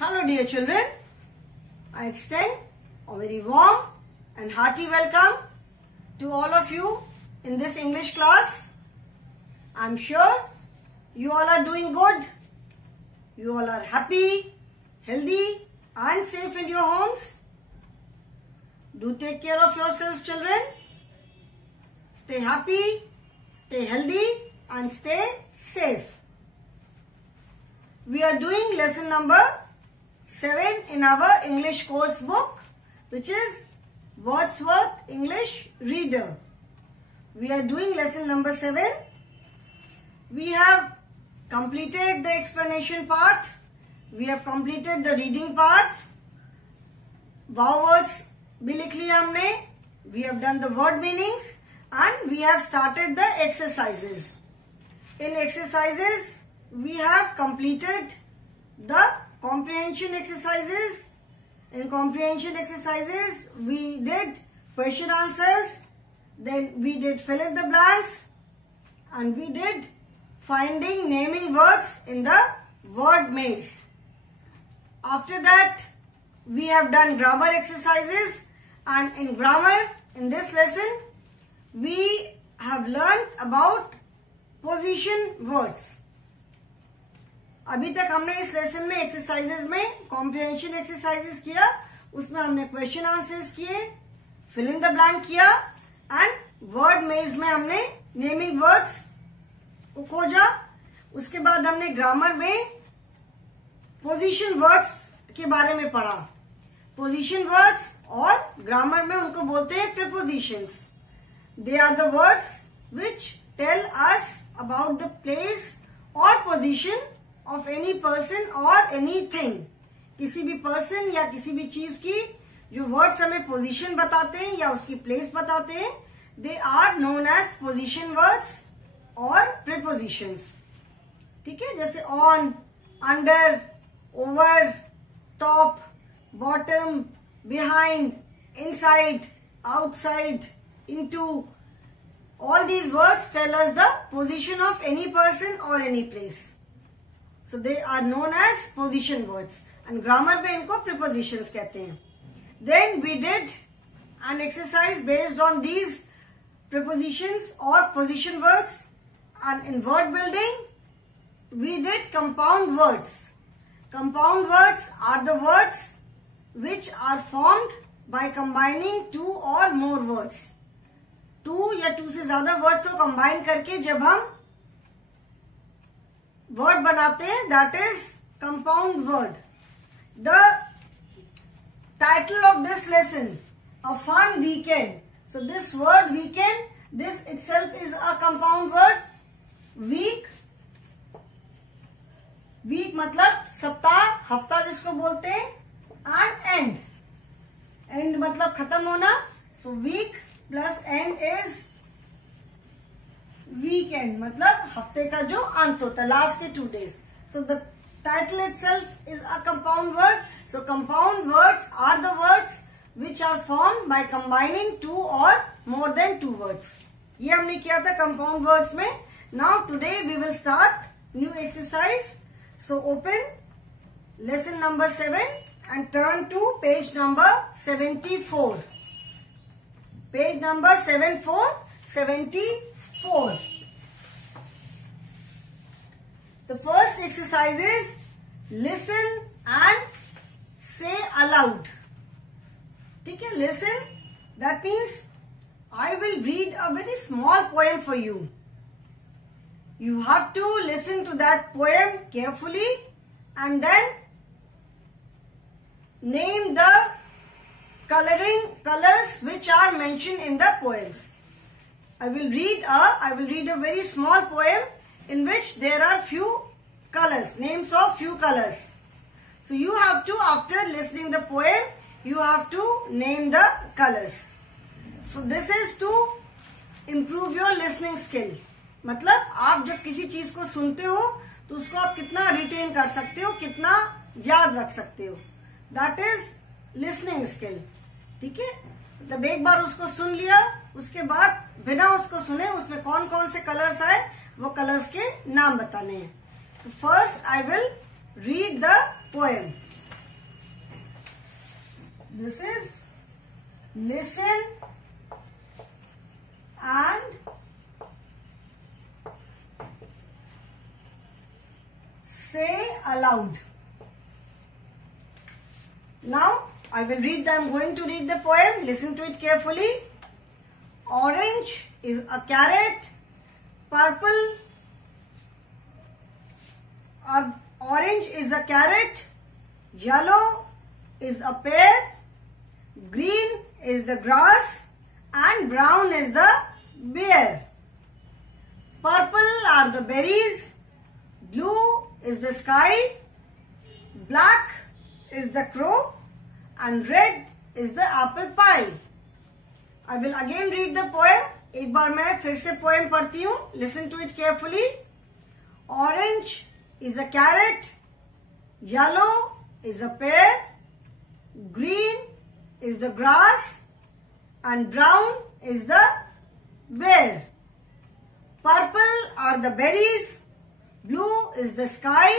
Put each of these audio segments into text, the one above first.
Hello dear children, I extend a very warm and hearty welcome to all of you in this English class. I am sure you all are doing good. You all are happy, healthy and safe in your homes. Do take care of yourselves, children. Stay happy, stay healthy and stay safe. We are doing lesson number 7 in our English course book, which is Wordsworth English Reader. We are doing lesson number 7. We have completed the explanation part. We have completed the reading part. Wow words भी लिख लिया हमने. We have done the word meanings and we have started the exercises. In exercises, we have completed the comprehension exercises. In comprehension exercises, we did question answers, then we did fill in the blanks, and we did finding naming words in the word maze. After that, we have done grammar exercises, and in grammar, in this lesson, we have learned about position words. अभी तक हमने इस lesson में exercises में comprehension exercises किया, उसमें हमने question answers किए, फिल इन द ब्लैंक किया एंड वर्ड मेज में हमने नेमिंग वर्ड्स को खोजा. उसके बाद हमने ग्रामर में पोजीशन वर्ड्स के बारे में पढ़ा. पोजीशन वर्ड्स और ग्रामर में उनको बोलते हैं prepositions. They are the words which tell us about the place और position of any person or anything. किसी भी person या किसी भी चीज की जो words हमें position बताते हैं या उसकी place बताते हैं, they are known as position words or prepositions. ठीक है, जैसे on, under, over, top, bottom, behind, inside, outside, into. All these words tell us the position of any person or any place. So they are known as position words and grammar में इनको prepositions कहते हैं. Then we did an exercise based on these prepositions or position words, and in word building we did compound words. Compound words are the words which are formed by combining two or more words. Two या two से ज्यादा words को combine करके जब हम word बनाते हैं, that is compound word. The title of this lesson, a fun weekend. So this word weekend, this itself is a compound word. Week, week मतलब सप्ताह, हफ्ता जिसको बोलते हैं. एंड एंड, एंड मतलब खत्म होना. So weak plus and is weekend, मतलब हफ्ते का जो अंत होता है, लास्ट के 2 days. So the title itself is a compound word. So compound words are the words which are formed by combining 2 और मोर देन 2 वर्ड्स. ये हमने किया था कंपाउंड वर्ड्स में. Now today we will start new exercise. So open lesson number 7 and turn to page number 74. Page number 74. The first exercise is listen and say aloud. ठीक है, listen, that means I will read a very small poem for you. You have to listen to that poem carefully and then name the colors which are mentioned in the poems. I will read a very small poem in which there are few colors, names of few colors. So you have to, after listening the poem, you have to name the colors. So this is to improve your listening skill. मतलब आप जब किसी चीज को सुनते हो तो उसको आप कितना रिटेन कर सकते हो, कितना याद रख सकते हो. That is listening skill. ठीक है, मतलब एक बार उसको सुन लिया, उसके बाद बिना उसको सुने उसमें कौन कौन से कलर्स आए वो कलर्स के नाम बताने हैं. First I will read the poem. This is listen and say aloud. Now I will read the, I am going to read the poem. Listen to it carefully. Orange is a carrot. Purple. Orange is a carrot. Yellow is a pear. Green is the grass. And brown is the bear. Purple are the berries. Blue is the sky. Black is the crow. And red is the apple pie. I will again read the poem. एक बार मैं फिर से poem पढ़ती हूँ. Listen to it carefully. Orange is a carrot. Yellow is a pear. Green is the grass. And brown is the bear. Purple are the berries. Blue is the sky.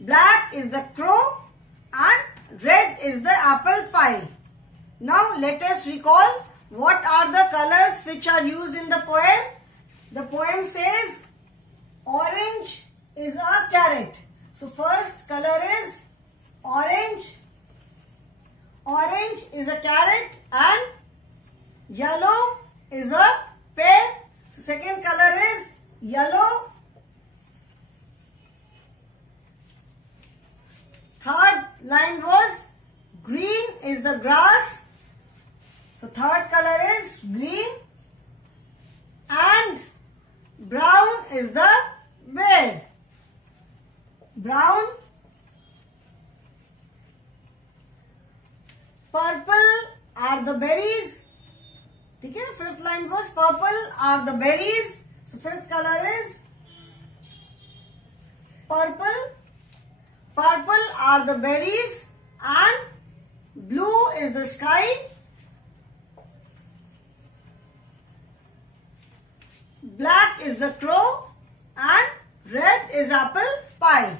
Black is the crow. And red is the apple pie. Now let us recall what are the colors which are used in the poem. The poem says orange is a carrot. So first color is orange. Orange is a carrot and yellow is a pear. So second color is yellow. Third line was green is the grass. So third color is green. And brown is the bear. Brown. Purple are the berries. ठीक है. Fifth line was purple are the berries. So fifth color is purple. Purple are the berries and blue is the sky. Black is the crow and red is apple pie.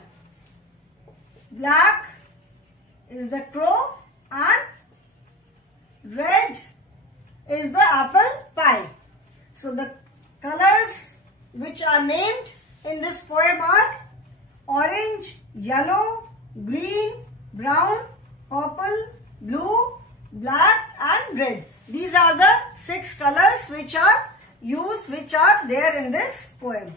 Black is the crow and red is the apple pie. So the colors which are named in this poem are orange, yellow, green, brown, purple, blue, black and red. These are the 6 colors which are used, which are there in this poem.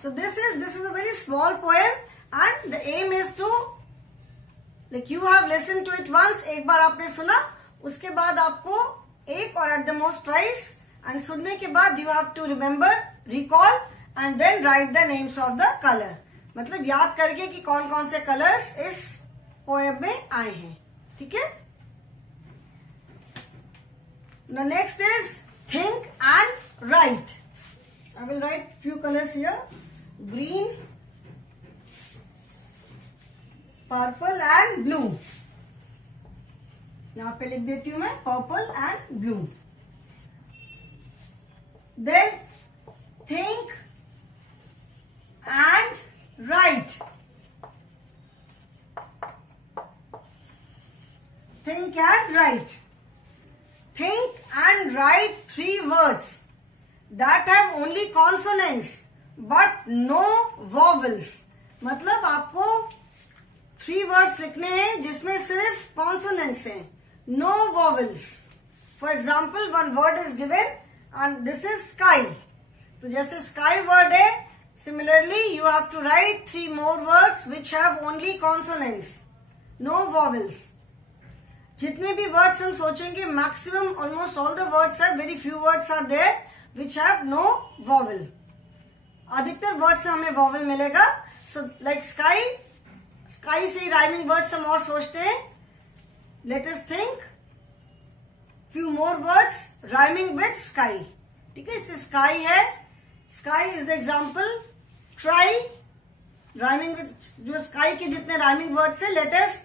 So this is a very small poem and the aim is to, like you have listened to it once, एक बार आपने सुना, उसके बाद आपको एक और at the most twice, and सुनने के बाद you have to remember, recall and then write the names of the color. मतलब याद करके कि कौन कौन से कलर्स इस पोएम में आए हैं. ठीक है. Now next is think and write. I will write few colors here. Green, purple and blue. यहाँ पे लिख देती हूँ मैं purple and blue. Then think and write. Think and write. Think and write 3 words that have only consonants but no vowels. मतलब आपको 3 words लिखने हैं जिसमें सिर्फ consonants हैं, no vowels. For example, one word is given and this is sky. तो जैसे sky word है, similarly you have to write 3 more words which have only consonants, no vowels. जितने भी वर्ड्स हम सोचेंगे, maximum almost all the words है, very few words are there which have no vowel. अधिकतर words से हमें vowel मिलेगा. सो लाइक स्काई, स्काई से राइमिंग वर्ड्स हम और सोचते हैं. Let us think few more words rhyming with sky. ठीक है, इससे स्काई है, sky is the example. Try rhyming with, जो स्काई के जितने राइमिंग वर्ड्स है, let us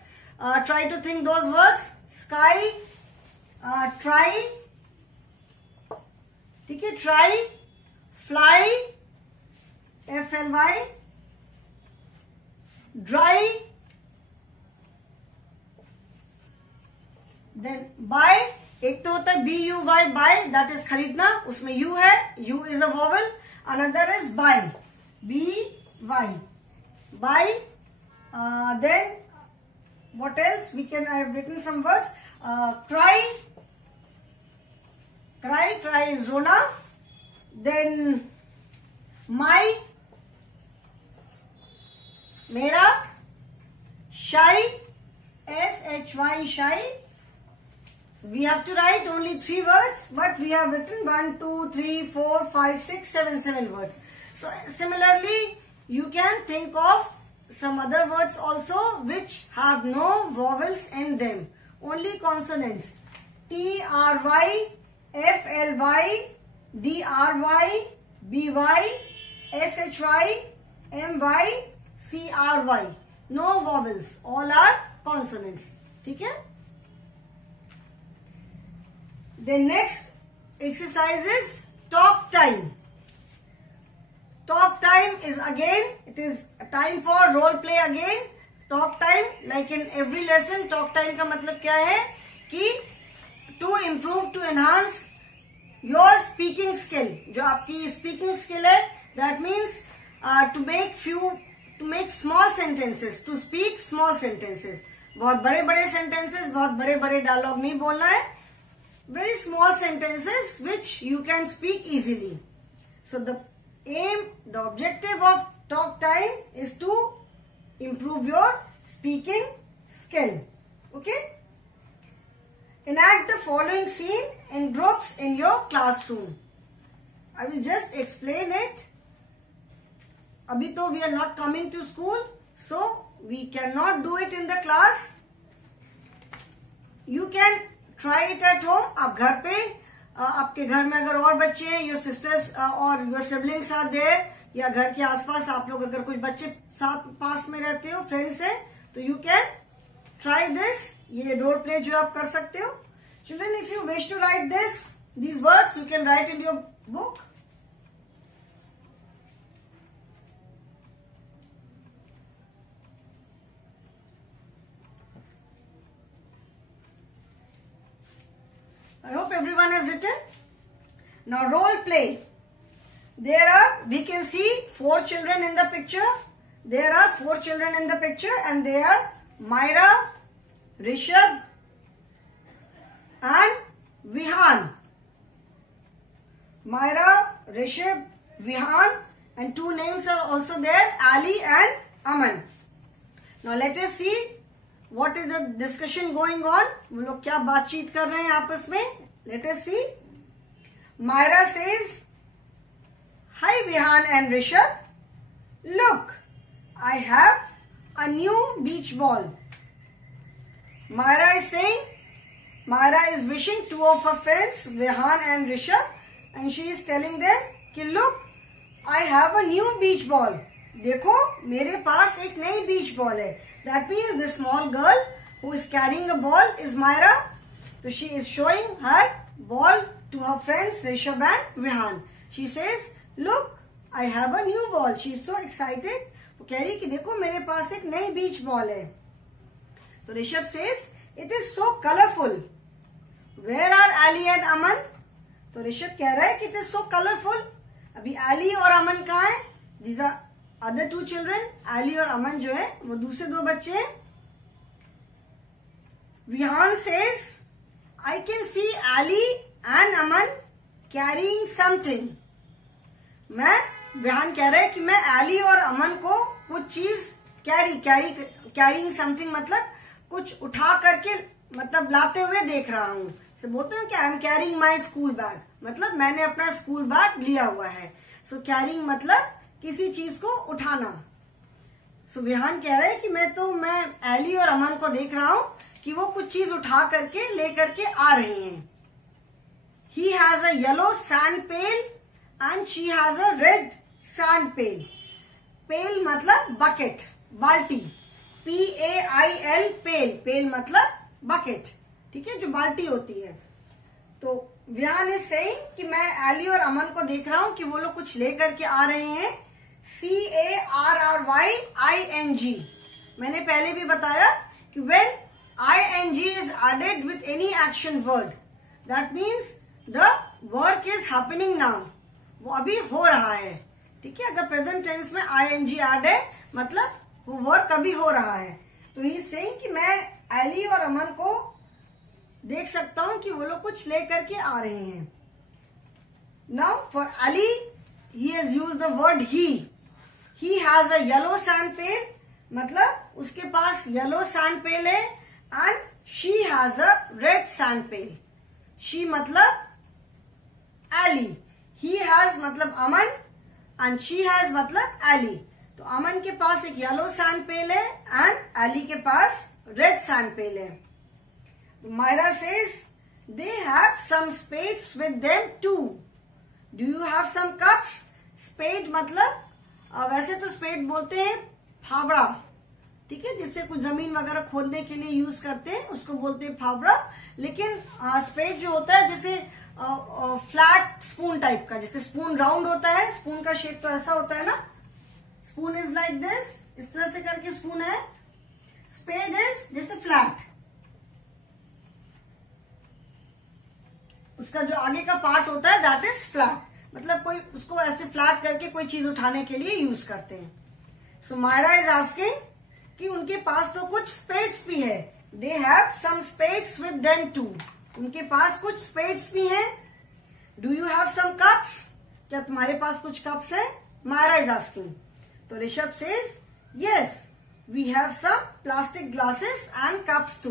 try to think those words. Sky, try, ठीक है, try, fly, FLY, dry, then by, एक तो होता है BUY, बाय, दैट इज खरीदना, उसमें यू है, U is a vowel. Another is by, BY, by. Then what else we can, I have written some words. Cry, cry is rona. Then my, mera. Shy, SHY, shy. So we have to write only 3 words, but we have written 1, 2, 3, 4, 5, 6, 7 words. So similarly, you can think of some other words also which have no vowels in them, only consonants. TRY, FLY, DRY, BY, SHY, MY, CRY. No vowels, all are consonants. ठीक है? The next exercise is talk time. Talk time is again, it is time for role play again. Talk time, like in every lesson, talk time का मतलब क्या है कि to improve, to enhance your speaking skill. जो आपकी speaking skill है, that means to make small sentences, to speak small sentences. बहुत बड़े बड़े sentences, बहुत बड़े बड़े dialogue नहीं बोलना है. Very small sentences which you can speak easily. So the objective of talk time is to improve your speaking skill. Okay? Enact the following scene in groups in your classroom. I will just explain it. Abhi to we are not coming to school, so we cannot do it in the class. You can try it at home. आप घर पे, आपके घर में अगर और बच्चे हैं, your sisters और your siblings are there, या घर के आसपास आप लोग अगर कुछ बच्चे साथ पास में रहते हो, फ्रेंड्स हैं, तो you can try this. ये रोल प्ले जो आप कर सकते हो. Children, if you wish to write these words, you can write in your book. I hope everyone has written. Now role play. We can see 4 children in the picture. There are 4 children in the picture and they are Myra, Rishabh and Vihan. Myra, Rishabh, Vihan, and 2 names are also there, Ali and Aman. Now let us see what is the discussion going on. वो लोग क्या बातचीत कर रहे हैं आपस में. Let us see. Myra says, "Hi Vihan and Rishabh. Look, I have a new beach ball." Myra is saying, Myra is wishing 2 of her friends, Vihan and Rishabh, and she is telling them कि look, I have a new beach ball. देखो मेरे पास एक नई beach ball है. That means the small girl who is carrying a ball is Myra. So she is showing her ball to her friends Rishabh and Vihan. She says, "Look, I have a new ball." She is so excited. वो कह रही कि देखो मेरे पास एक नई beach ball है. तो Rishabh says, "It is so colorful." Where are Ali and Aman? तो ऋषभ कह रहा है कि it is so colorful. अभी Ali और Aman कहाँ है? These are other 2 children. Ali और Aman जो है वो दूसरे 2 बच्चे हैं. Vihan says, "I can see Ali and Aman carrying something." Vihaan कह रहा है कि मैं Ali और अमन को कुछ चीज कैरिंग समथिंग मतलब कुछ उठा करके मतलब लाते हुए देख रहा हूँ. से बोलते हैं कि I am carrying my school bag, मतलब मैंने अपना स्कूल बैग लिया हुआ है. सो कैरिंग मतलब किसी चीज को उठाना. सो विहान कह रहा है कि मैं एली और अमन को देख रहा हूँ कि वो कुछ चीज उठा करके लेकर के आ रहे हैं. He has a yellow sand pail and she has a red sand pail. Pail मतलब बकेट, बाल्टी. PAIL, पेल. पेल मतलब बकेट, ठीक है, जो बाल्टी होती है. तो विहान इज सेइंग कि मैं एली और अमन को देख रहा हूं कि वो लोग कुछ लेकर के आ रहे हैं. CARRYING. मैंने पहले भी बताया कि when ing is added with any action word, that means the work is happening now, वो अभी हो रहा है, ठीक है। अगर प्रेजेंट टेंस में ing ऐड है मतलब वो वर्क अभी हो रहा है। तो ही सेइंग कि मैं एली और अमन को देख सकता हूं कि वो लोग कुछ लेकर के आ रहे हैं। Now for Ellie he has used the word he has a yellow sand pail, मतलब उसके पास येलो सैंड पेल है, and she has a red sand pail. She मतलब एली, ही हैज मतलब अमन, एंड शी हैज मतलब Ellie. तो अमन के पास एक येलो सैंड पेल है एंड एली के पास रेड सैंड पेल है। Myra says they have some spades with them too. Do you have some cups? Spade मतलब वैसे तो स्पेड बोलते हैं फावड़ा, ठीक है, जिससे कुछ जमीन वगैरह खोदने के लिए यूज करते हैं, उसको बोलते हैं फावड़ा। लेकिन स्पेड जो होता है जैसे फ्लैट स्पून टाइप का, जैसे स्पून राउंड होता है, स्पून का शेप तो ऐसा होता है ना, स्पून इज लाइक दिस, इस तरह से करके स्पून है। स्पेड इज जैसे फ्लैट, उसका जो आगे का पार्ट होता है दैट इज फ्लैट, मतलब कोई उसको ऐसे फ्लैट करके कोई चीज उठाने के लिए यूज करते हैं। सो मायरा इज आस्किंग कि उनके पास तो कुछ स्पेड्स भी है, they have some spades with them too, उनके पास कुछ स्पेड्स भी हैं। Do you have some cups? क्या तुम्हारे पास कुछ कप्स है? Myra is asking. तो Rishabh says yes we have some plastic glasses and cups too.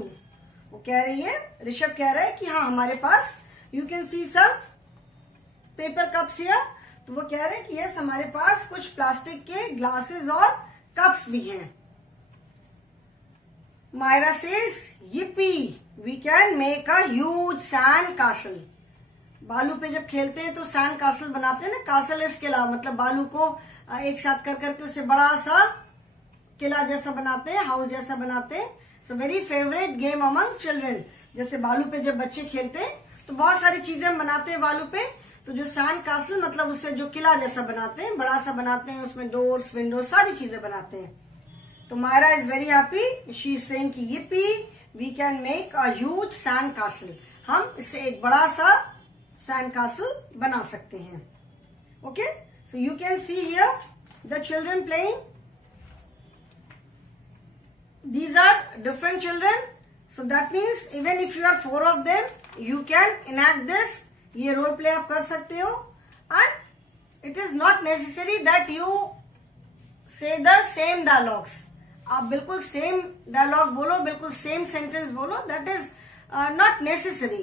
वो कह रही है, ऋषभ कह रहा है कि हाँ हमारे पास, you can see some paper cups here. तो वो कह रहे हैं कि यस हमारे पास कुछ प्लास्टिक के ग्लासेस और कप्स भी हैं। Myra says yippee we can make a huge sand castle। बालू पे जब खेलते हैं तो सैंड कासल बनाते हैं ना, कासल इस किला, मतलब बालू को एक साथ कर करके उसे बड़ा सा किला जैसा बनाते हैं, हाउस जैसा बनाते हैं। It's a very favourite game among children. जैसे बालू पे जब बच्चे खेलते हैं तो बहुत सारी चीजें हम बनाते हैं बालू पे, तो जो सैंड कासल मतलब उससे जो किला जैसा बनाते हैं, बड़ा सा बनाते हैं, उसमें डोर्स विंडोज सारी चीजें बनाते हैं। तो Myra is very happy, she is saying कि yippee we can make a huge sand castle, हम इससे एक बड़ा सा सैंड कासल बना सकते हैं। Okay, so you can see here the children playing, these are different children, so that means even if you are 4 of them you can enact this, ये role play आप कर सकते हो। and it is not necessary that you say the same dialogues, आप बिल्कुल same dialogue बोलो, बिल्कुल same sentence बोलो, दैट इज नॉट नेसेसरी,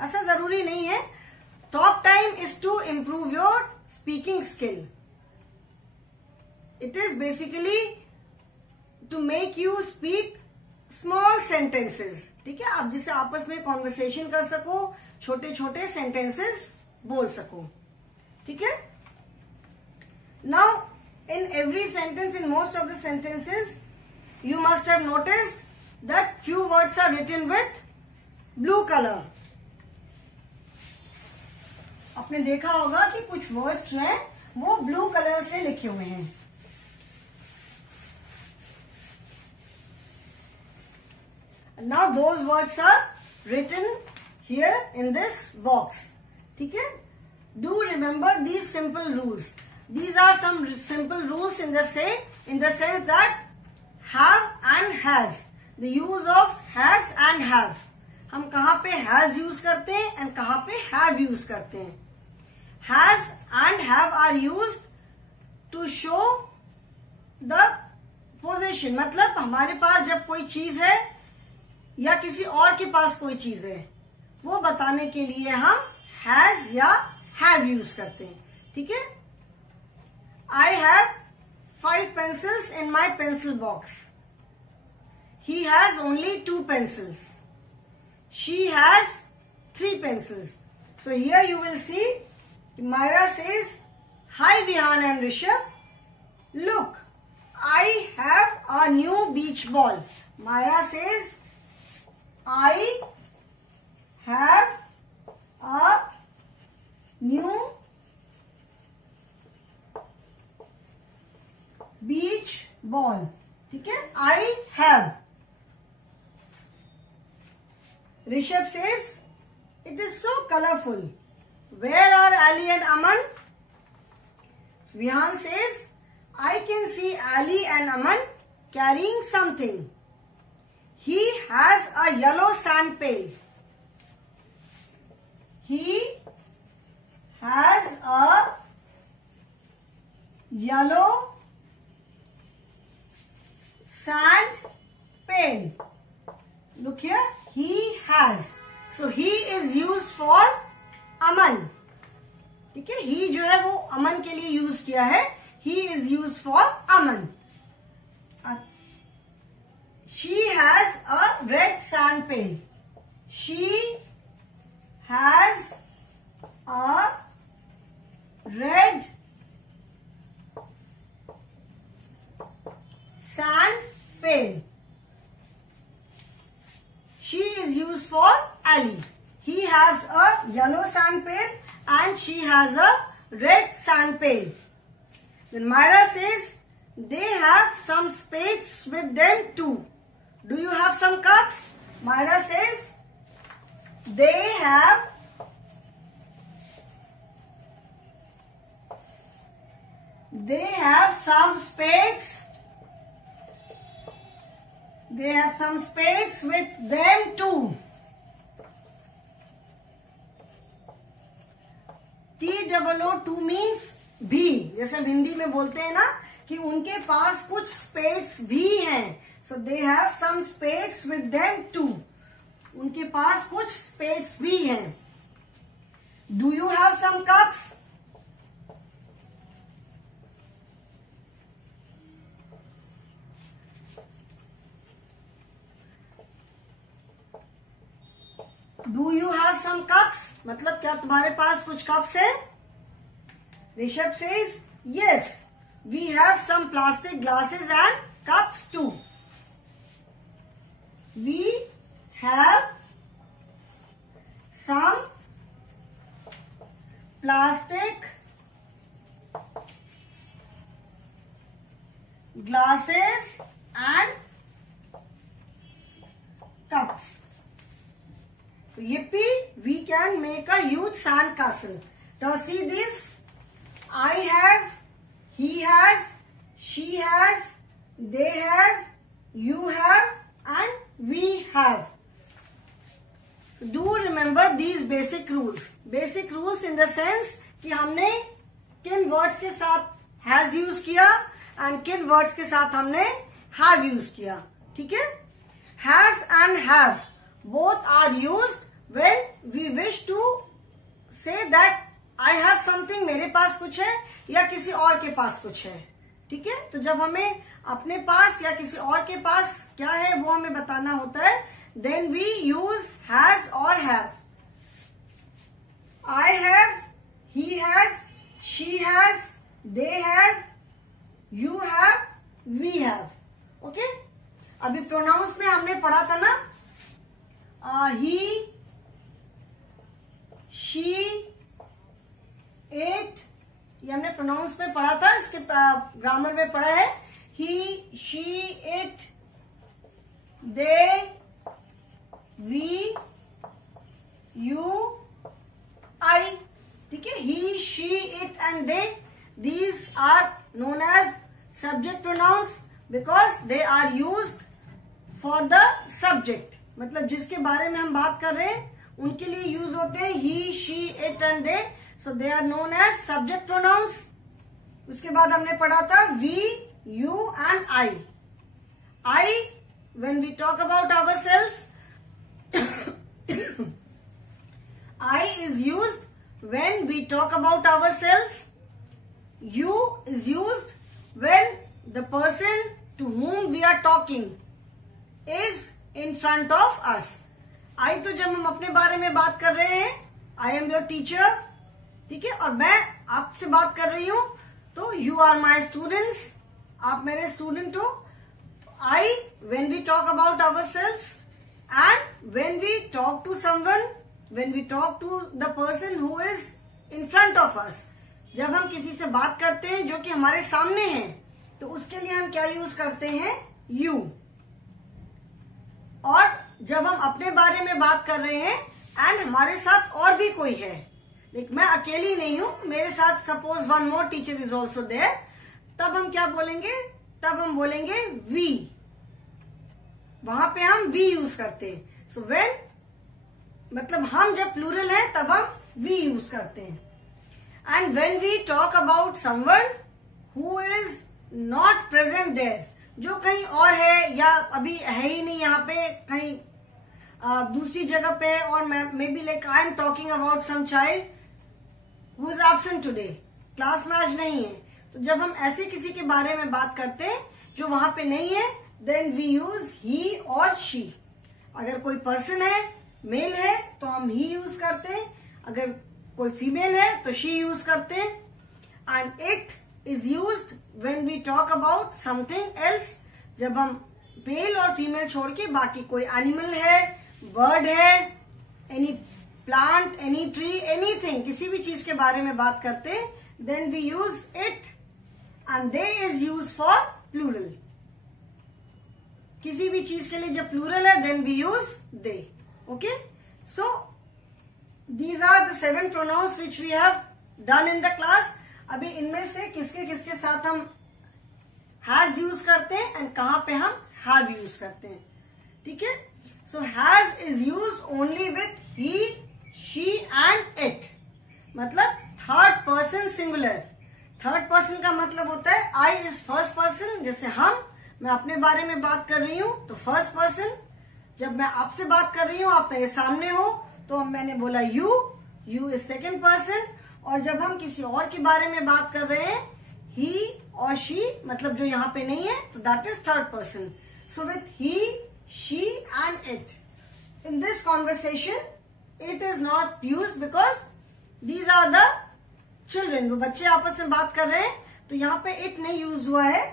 ऐसा जरूरी नहीं है। Talk time is to improve your speaking skill, it is basically to make you speak small sentences, ठीक है, आप जिससे आपस में कॉन्वर्सेशन कर सको, छोटे छोटे सेंटेंसेस बोल सको, ठीक है। Now in every sentence, in most of the sentences you must have noticed that few words are written with blue color। आपने देखा होगा कि कुछ वर्ड्स जो हैं वो ब्लू कलर से लिखे हुए हैं। Now those words are written here in this box, ठीक है। Do remember these simple rules. These are some simple rules in the sense that have and has, the use of has and have, हम कहाँ पे has use करते हैं and कहाँ पे have use करते हैं। has and have are used to show the possession, मतलब हमारे पास जब कोई चीज है या किसी और के पास कोई चीज है, वो बताने के लिए हम has या have यूज करते हैं, ठीक है। I have 5 pencils in my pencil box. He has only 2 pencils. She has 3 pencils. So here you will see Myra says, "Hi Vihan and Rishabh. Look, I have a new beach ball." Myra says, "I have a new beach ball." ठीक है, I have, Rishabh says, it is so colorful. Where are Ali and Aman? Vihan says, I can see Ali and Aman carrying something. He has a yellow sand pail. He has a yellow sand pail. Look here, he has. So he is used for Aman. ठीक है, he जो है वो अमन के लिए use किया है. He is used for Aman. She has a red sand pail. She has a red sand pail. She is used for Ali. He has a yellow sand pail and she has a red sand pail. Then Myra says, they have some spades with them too. Do you have some cups? Myra says, they have some spades. They have some spades with them too. TOO means भी. जैसे हम हिंदी में बोलते हैं ना कि उनके पास कुछ स्पेड्स भी हैं. So they have some spades with them too. उनके पास कुछ स्पेड्स भी हैं. Do you have some cups? Do you have some cups? मतलब क्या तुम्हारे पास कुछ कप्स है? Rishabh says, yes, we have some plastic glasses and cups too. We have some plastic glasses and cups. So, yippee, we can make a huge sand castle. Now see this. I have, he has, she has, they have, you have and we have. Do remember these basic rules. Basic rules in the sense कि हमने किन words के साथ has use किया and किन words के साथ हमने have use किया. ठीक है? Has and have both are used when we wish to say that I have something, मेरे पास कुछ है या किसी और के पास कुछ है. ठीक है? तो जब हमें अपने पास या किसी और के पास क्या है वो हमें बताना होता है, then we use has or have. I have, he has, she has, they have, you have, we have. Okay? अभी प्रोनाउंस में हमने पढ़ा था ना, he, she, it, ये हमने प्रोनाउंस में पढ़ा था. इसके ग्रामर में पढ़ा है he, she, it, they, we, you, I. ठीक है? he, she, it and they, these are known as subject pronouns because they are used for the subject. मतलब जिसके बारे में हम बात कर रहे हैं उनके लिए यूज होते हैं he, she, it and they. So they are known as subject pronouns. उसके बाद हमने पढ़ा था we, you and I. I, when we talk about ourselves, I is used when we talk about ourselves. You is used when the person to whom we are talking is in front of us. I तो जब हम अपने बारे में बात कर रहे हैं, I am your teacher. ठीक है? और मैं आपसे बात कर रही हूं तो you are my students. आप मेरे स्टूडेंट हो. I, when we talk about ourselves and when we talk to someone, when we talk to the person who is in front of us, जब हम किसी से बात करते हैं जो कि हमारे सामने है तो उसके लिए हम क्या यूज करते हैं? You. और जब हम अपने बारे में बात कर रहे हैं एंड हमारे साथ और भी कोई है, लाइक मैं अकेली नहीं हूं, मेरे साथ suppose one more teacher is also there, तब हम क्या बोलेंगे? तब हम बोलेंगे वी। वहां पे हम वी यूज करते हैं। सो व्हेन मतलब हम जब प्लूरल है तब हम वी यूज करते हैं। And when we talk about someone who is not present there, जो कहीं और है या अभी है ही नहीं यहाँ पे, कहीं दूसरी जगह पे है, और may be like I am talking about some child who is absent today, class में आज नहीं है, तो जब हम ऐसे किसी के बारे में बात करते हैं जो वहां पे नहीं है, देन वी यूज ही और शी। अगर कोई पर्सन है, मेल है, तो हम ही यूज करते हैं, अगर कोई फीमेल है तो शी यूज करते हैं। And it is used when we talk about something else, जब हम मेल और फीमेल छोड़ के बाकी कोई एनिमल है, बर्ड है, any plant, any tree, anything, किसी भी चीज के बारे में बात करते हैं, then we use it and they is use for plural. किसी भी चीज के लिए जब प्लूरल है then we use they. Okay, so these are the 7 pronouns which we have done in the class। अभी इनमें से किसके किसके साथ हम हैज यूज करते हैं एंड कहां पे हम हैव यूज करते हैं। ठीक है, so has is use only with he, she and it, मतलब third person singular. Third person का मतलब होता है आई इज फर्स्ट पर्सन, जैसे मैं अपने बारे में बात कर रही हूं तो फर्स्ट पर्सन, जब मैं आपसे बात कर रही हूं, आप मेरे सामने हो, तो मैंने बोला यू इज सेकेंड पर्सन, और जब हम किसी और के बारे में बात कर रहे हैं, ही और शी, मतलब जो यहाँ पे नहीं है, तो that is third person. So with he, she and it, in this conversation it is not use because these are the children, वो बच्चे आपस में बात कर रहे हैं, तो यहाँ पे इट नहीं यूज हुआ है,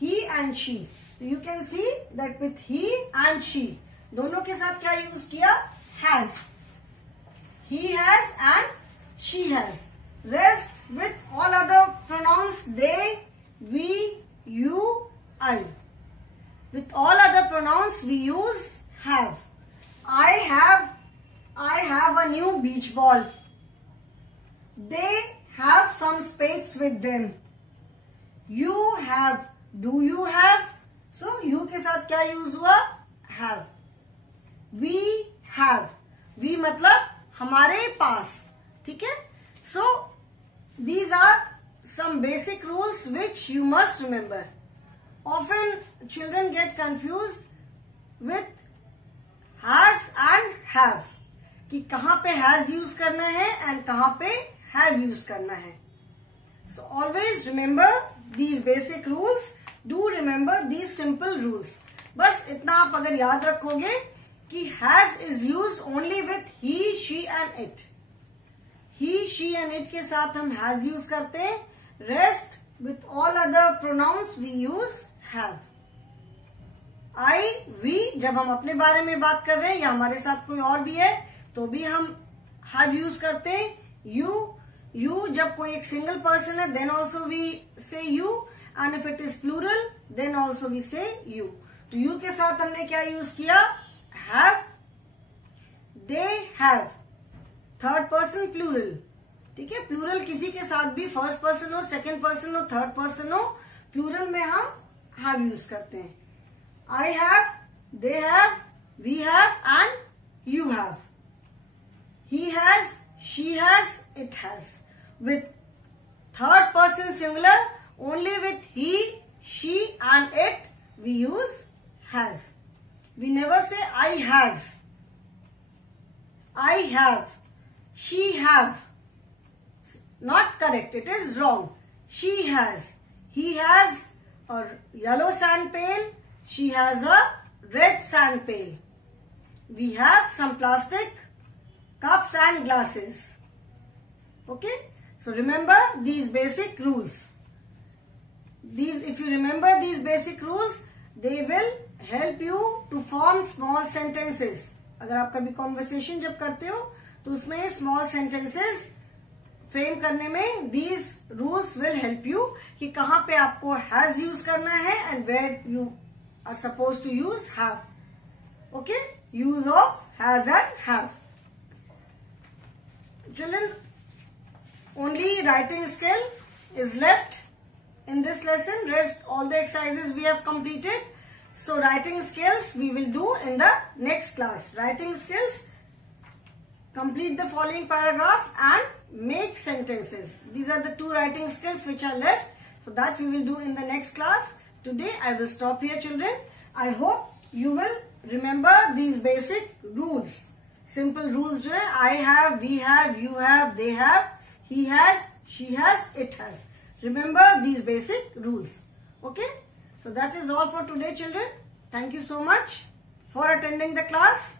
ही एंड शी। तो you can see that with he and she दोनों के साथ क्या यूज किया? Has. He has and she has. Rest with all other pronouns they, we, you, I. With all other pronouns we use have. I have a new beach ball. They have some spades with them. You have, do you have? So you के साथ क्या use हुआ? Have. We have. We मतलब हमारे पास, ठीक है? So these are some basic rules which you must remember. Often children get confused with has and have, कि कहां पे has यूज करना है एंड कहां पे have यूज करना है। So always remember these basic rules. Do remember these simple rules. बस इतना आप अगर याद रखोगे कि has is used only with he, she and it. He, she and it के साथ हम has यूज करते हैं। Rest with all other pronouns we use have. I, we, जब हम अपने बारे में बात कर रहे हैं या हमारे साथ कोई और भी है तो भी हम have यूज करते हैं। You जब कोई एक सिंगल पर्सन है then also we say you, and if it is plural then also we say you. तो you के साथ हमने क्या यूज किया? have. They have, third person plural, ठीक है? प्लूरल किसी के साथ भी फर्स्ट पर्सन हो, सेकेंड पर्सन हो, थर्ड पर्सन हो, प्लूरल में हम हैव यूज करते हैं। I have, they have, we have and you have. He has, she has, it has. With third person singular only with he, she and it we use has. We never say I has, I have, she have. Not correct, it is wrong. She has, he has a yellow sand pail, she has a red sand pail. We have some plastic cups and glasses. Okay, so remember these basic rules. If you remember these basic rules, they will help you to form small sentences. अगर आप कभी conversation जब करते हो तो उसमें small sentences frame करने में these rules will help you कि कहां पे आपको हैज यूज करना है and where you are suppose to use have. Okay, use of has and have. Children, only writing skill is left in this lesson. Rest all the exercises we have completed. So writing skills we will do in the next class. Writing skills, complete the following paragraph and make sentences. These are the two writing skills which are left. So that we will do in the next class. Today I will stop here, children. I hope you will remember these basic rules. Simple rules जो है, I have, we have, you have, they have, he has, she has, it has. Remember these basic rules. Okay? So that is all for today, children. Thank you so much for attending the class.